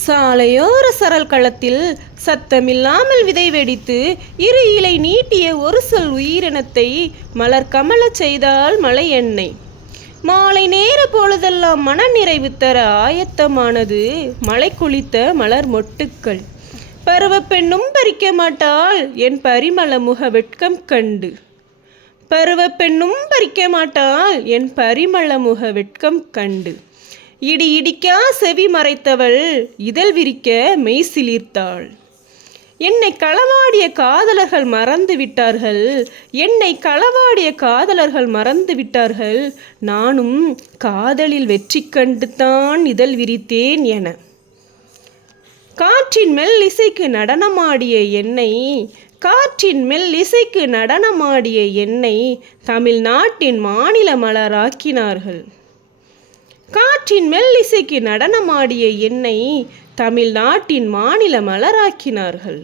சாலையோர சரல் களத்தில் சத்தமில்லாமல் விதை வெடித்து இரு இலை நீட்டிய ஒரு சொல் உயிரினத்தை மலர் கமலச் செய்தால் மலை எண்ணெய். மாலை நேர பொழுதெல்லாம் மன நிறைவு தர ஆயத்தமானது மலை குளித்த மலர் மொட்டுக்கள். பருவ பெண்ணும் பறிக்க மாட்டாள் என் பரிமள முக வெட்கம் கண்டு. பருவ பெண்ணும் பறிக்க மாட்டாள் என் பரிமள முக வெட்கம் கண்டு. இடி இடிக்கா செவி மறைத்தவள் இதழ் விரிக்க மெய் சிலிர்த்தாள். என்னை களவாடிய காதலர்கள் மறந்து விட்டார்கள், என்னை களவாடிய காதலர்கள் மறந்து விட்டார்கள், நானும் காதலில் வெற்றி கண்டு தான் இதழ் விரித்தேன் என. காற்றின் மெல்லிசைக்கு நடனமாடிய என்னை, காற்றின் மெல்லிசைக்கு நடனமாடிய என்னை தமிழ்நாட்டின் மாநில மலராக்கினார்கள். காற்றின் மெல்லிசைக்கு நடனமாடிய என்னை தமிழ்நாட்டின் மாநில மலராக்கினார்கள்.